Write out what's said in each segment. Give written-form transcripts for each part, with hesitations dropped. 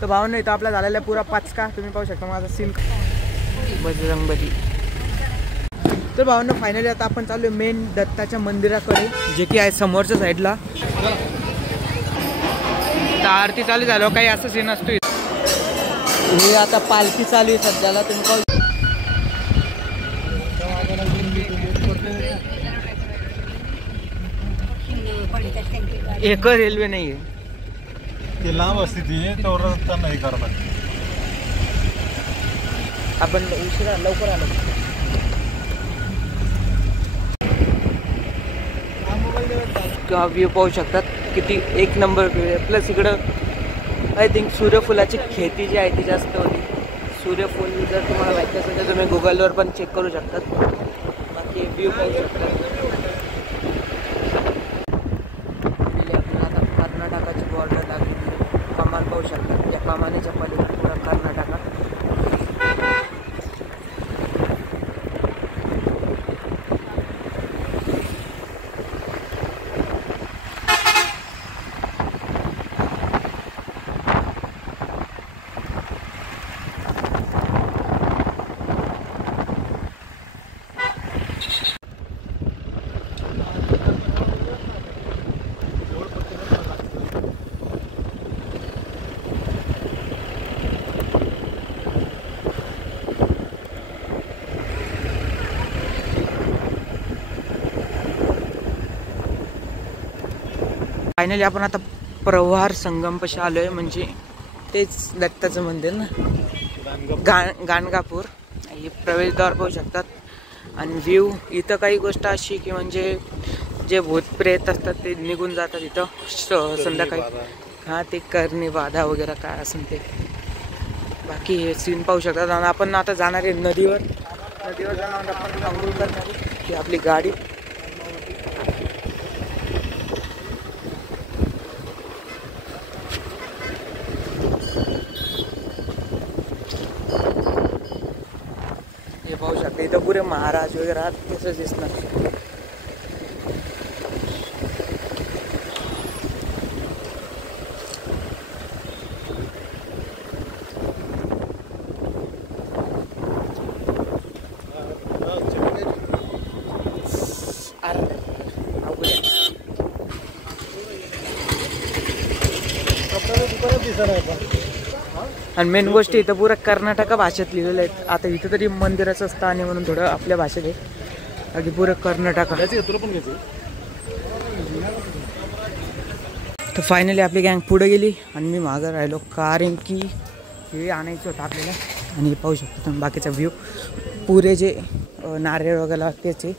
तर भावांनो इथं आपला झालेला पुरा पाचका तुम्ही पाहू शकता माझा सीन बजरंगबली। तर भावांनो फायनली आता आपण चालू आहे मेन दत्ताच्या मंदिराकडे जे की आहे समोरच्या साईडला। तर आरती चालू झालो काही असं सीन असतो हे आता पालखी चालू आहे सध्याला तुम्ही पाहू। एक रेल्वे नाही आहे ते लांब असते ती तो रस्ता नाही करणार आपण उशिरा लवकर आलो। व्ह्यू पाहू शकतात किती एक नंबर व्ह्यू आहे। प्लस इकडं आय थिंक सूर्यफुलाची खेती जी आहे ती जास्त होती। सूर्यफूल जर तुम्हाला माहिती असेल तर तुम्ही गुगलवर पण चेक करू शकतात। बाकी व्ह्यू पाहू शकतात। आता कर्नाटकाची बॉर्डर लागली कमान पाहू शकतात। त्या कमानीच्या पलीकडे पुरा कर्नाटक। फायनली आपण आता प्रवार संगमपाशी आलोय म्हणजे तेच दत्ताचं मंदिर ना गाणगापूर। हे प्रवेशद्वार पाहू शकतात आणि व्ह्यू इथं काही गोष्ट अशी की म्हणजे जे भूतप्रेत असतात ते निघून जातात इथं संध्याकाळी। हां ते करणे बाधा वगैरे काय असेल ते बाकी हे सीन पाहू शकतात। आणि आपण आता जाणार आहे नदीवर जाणार आपण आंघोळ करणार की आपली गाडी पाहू शकते इथं पुरे महाराज वगैरे तसंच दिसणार। आणि मेन गोष्ट इथं पुरा कर्नाटका भाषेत लिहिलेलं आहे। आता इथं तरी मंदिराचं स्थान आहे म्हणून थोडं आपल्या भाषेत आहे बाकी पुरं कर्नाटका। तर फायनली आपली गँग पुढे गेली आणि मी मागं राहिलो कारण की हे आणायचं होतं आपल्याला। आणि पाहू शकतो तुम्ही बाकीचा व्ह्यू पुरे जे नारळ वगैरे तेच आहे।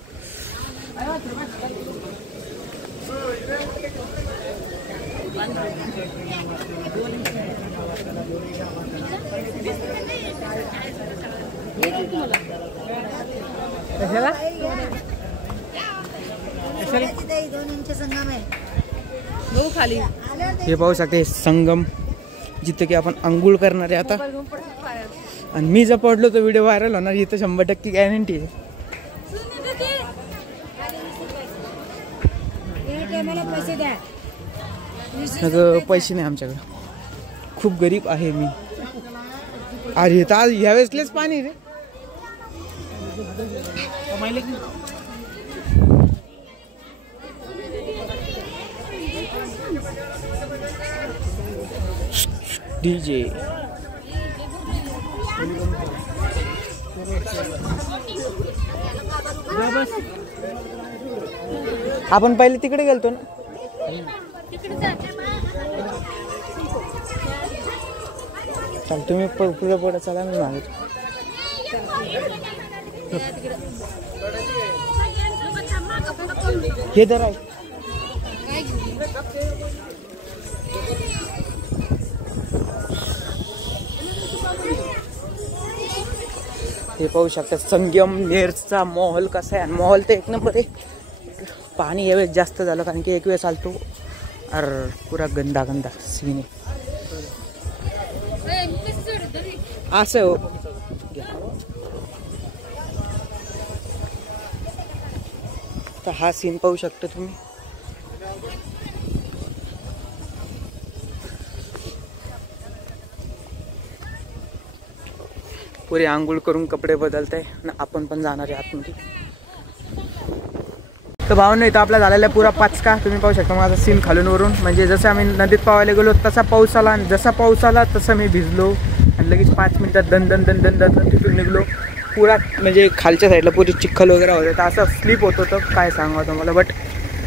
हे पाहू शकते संगम जिथे की आपण अंघोळ करणार आहे आता। आणि मी जर पडलो तर व्हिडिओ व्हायरल होणार इथं 100% गॅरंटी आहे। सगळं पैसे नाही आमच्याकडे खूप गरीब आहे मी। अरे तर आज ह्यावेळेसलेच पाणी रे डीजे। आपण पहिले तिकडे गेलतो ना चल तुम्ही पुढे पुढे चला मी मागे। हे तर आहे हे पाहू शकता संगमनेरचा मॉल कसा आहे। मॉल तर एक नंबर आहे। पाणी यावेळेस जास्त झालं कारण की एक वेळ चालतो अरे पुरा गंदा गंदा सीन आहे असं हो। तर हा सीन पाहू शकता तुम्ही। पुरे आंघोळ करून कपडे बदलताय आणि आपण पण जाणार आहे आतमध्ये. तर भावना इथं आपला झालेला पुरा पाचका तुम्ही पाहू शकता माझा सीन खालून वरून. म्हणजे जसं आम्ही नदीत पावायला गेलो तसा पाऊस आला आणि जसा पाऊस आला तसं मी भिजलो आणि लगेच 5 मिनिटात दन दन दन दन दन तिथून निघलो. पुरा म्हणजे खालच्या साईडला पुरी चिखल वगैरे होतं तर असं स्लिप होत होतं काय सांगावं तुम्हाला. बट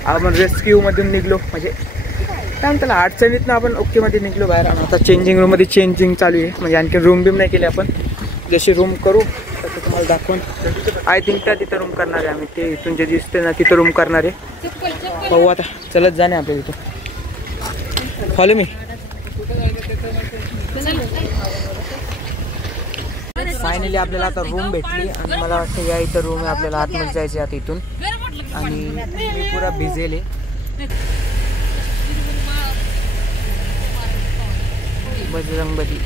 आपण रेस्क्यूमधून निघलो म्हणजे काय म्हणतात अडचणीतनं आपण ओकेमध्ये निघलो बाहेर. आणि आता चेंजिंग रूममध्ये चेंजिंग चालू आहे म्हणजे आणखी रूम बिम नाही केली आपण. जशी रूम करू तसं तुम्हाला दाखवून आय थिंक त्या तिथं रूम करणार आहे आम्ही. ते इथून जे दिसते ना तिथं रूम करणार आहे. पाहू आता चलत जाणे आपल्या तिथं. Follow me. फायनली आपल्याला आता रूम भेटली आणि मला वाटतं या इथं रूम आहे. आपल्याला आतमध्ये जायचे आता इथून. आणि मी पुरा भिजेल आहे. बजरंगबली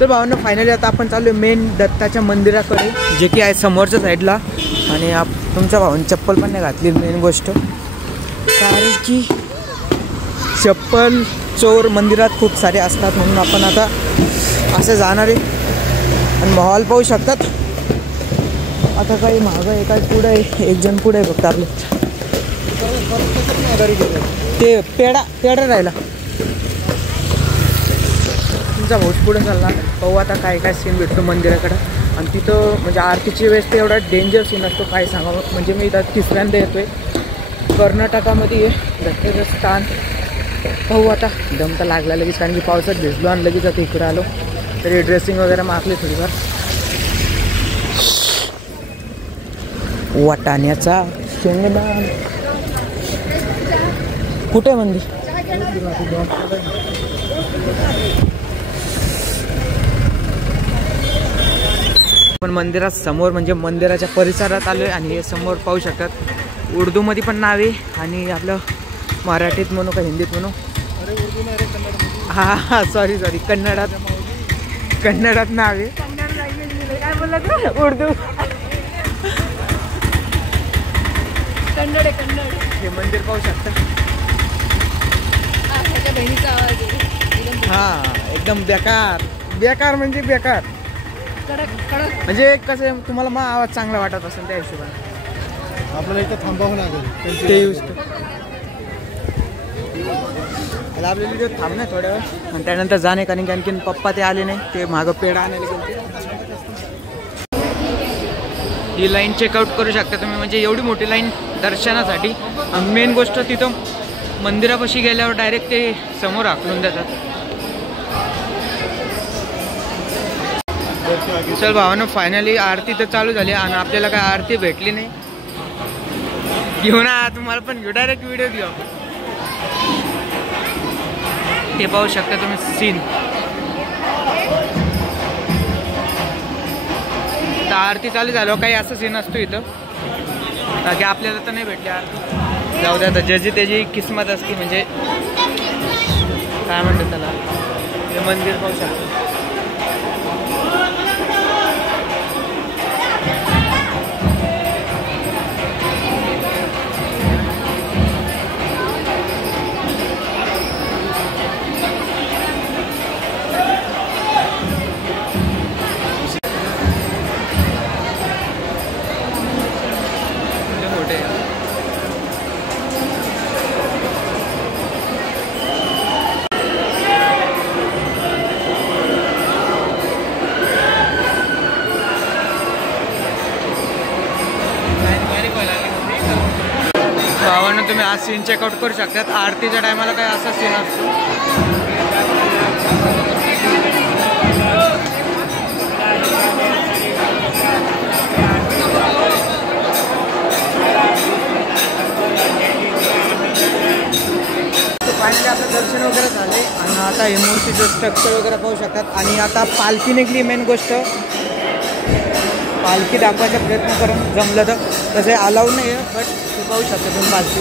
तर भावांना फायनली आता आपण चालू मेन दत्ताच्या मंदिराकडे जे की आहे समोरच्या साईडला. आणि तुमच्या भावाने चप्पल पण नाही घातली मेन गोष्ट कारण की चप्पल चोर मंदिरात खूप सारे असतात म्हणून आपण आता असं जाणार आहे. आणि माहोल पाहू शकतात. आता काही मागं आहे काय पुढं आहे एक जण पुढे आहे फक्त आपले ते पेडा राहिला. तुमचा भाऊच पुढे चालला. पाहू आता काय काय सीन भेटतो मंदिराकडं. आणि तिथं म्हणजे आरतीची वेळेस ते एवढा डेंजर सीन असतो काय सांगावं. म्हणजे मी इथं 3ऱ्यांदा येतो आहे. कर्नाटकामध्ये आहे दत्ताचं स्थान. पाहू आता दम तर लागला लगेच कारण की पावसात भिजलो आणि लगेच आता इकडे आलो. तरी ड्रेसिंग वगैरे मागली थोडीफार. वाटाण्याचा शेंगदाणा कुठे मंदिर पण मंदिरात समोर म्हणजे मंदिराच्या परिसरात आलोय. आणि हे समोर पाहू शकतात उर्दूमध्ये पण नाव आहे आणि आपलं मराठीत म्हणू का हिंदीत म्हणू हा सॉरी कन्नडात नाव आहे. काय बोलत उर्दू कन्नड हे मंदिर पाहू शकता. हा एकदम बेकार म्हणजे बेकार म्हणजे कसं तुम्हाला मग आवाज चांगला वाटत असेल त्या हिशोबाने आपल्याला इथं थांबावं लागेल ते यूज आपल्याला इथं थांबणं थोड्या वेळ आणि त्यानंतर जाणे कारण की आणखीन पप्पा ते आले नाही. ते मागं पेढा आणायला गेले. ही लाईन चेकआउट करू शकता तुम्ही म्हणजे एवढी मोठी लाईन दर्शनासाठी. मेन गोष्ट तिथं मंदिरापाशी गेल्यावर डायरेक्ट ते समोर हाकलून देतात. चल भावानं फायनली आरती तर चालू झाली आणि आपल्याला काय आरती भेटली नाही. घेऊ ना तुम्हाला पण घेऊ डायरेक्ट व्हिडिओ घेऊ. ते पाहू शकता तुम्ही सीन. तर आरती चालू झालं काही असं सीन असतो इथं बाकी आपल्याला तर नाही भेटले आरती. जाऊ द्या आता ज्याची त्याची किस्मत असते म्हणजे काय म्हणतात त्याला. हे मंदिर पाहू शकतो. भावानं तुम्ही आज सीन चेकआउट करू शकतात. आरतीच्या टायमाला काय असा सीन असतो. फायनली आपलं दर्शन वगैरे झाले आणि आता हे मूर्तीचं स्ट्रक्चर वगैरे पाहू शकतात. आणि आता पालखी निघली. मेन गोष्ट पालखी दाखवायचा प्रयत्न करून जमलं तर तसे अलाउ नाही आहे बट ते पाहू शकता तुम्ही पालखी.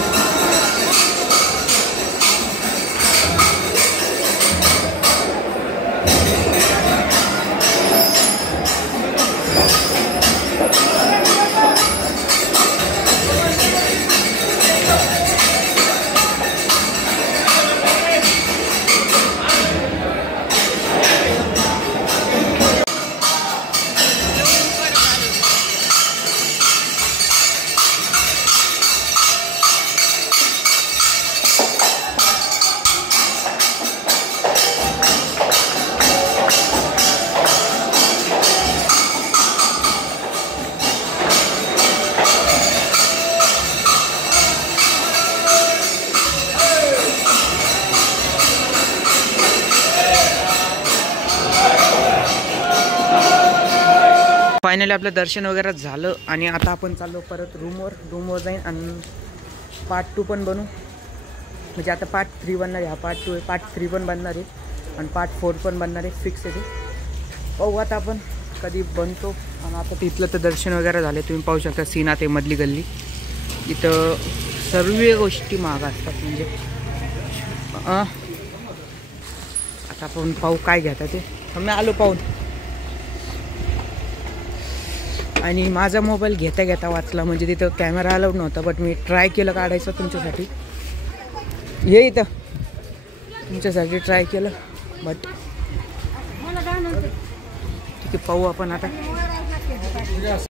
फायनली आपलं दर्शन वगैरे झालं आणि आता आपण चाललो परत रूमवर जाईन आणि पार्ट 2 पण बनवू. म्हणजे आता पार्ट 3 बनणार आहे, हा पार्ट 2 आहे, पार्ट 3 पण बनणार आहे आणि पार्ट 4 पण बनणार आहे, फिक्स आहे ते. पाहू आता आपण कधी बनतो. आणि आता तिथलं तर दर्शन वगैरे झाले, तुम्ही पाहू शकता सीना ते मधली गल्ली. इथं सर्व गोष्टी महाग असतात. म्हणजे आता आपण पाहू काय घेतात ते. मी आलो पाहून आणि माझा मोबाईल घेता वाचला. म्हणजे तिथं कॅमेरा अलाउड नव्हता, बट मी ट्राय केलं काढायचं तुमच्यासाठी. ये इथं तुमच्यासाठी ट्राय केलं, बट ठीक आहे. पाहू आपण आता.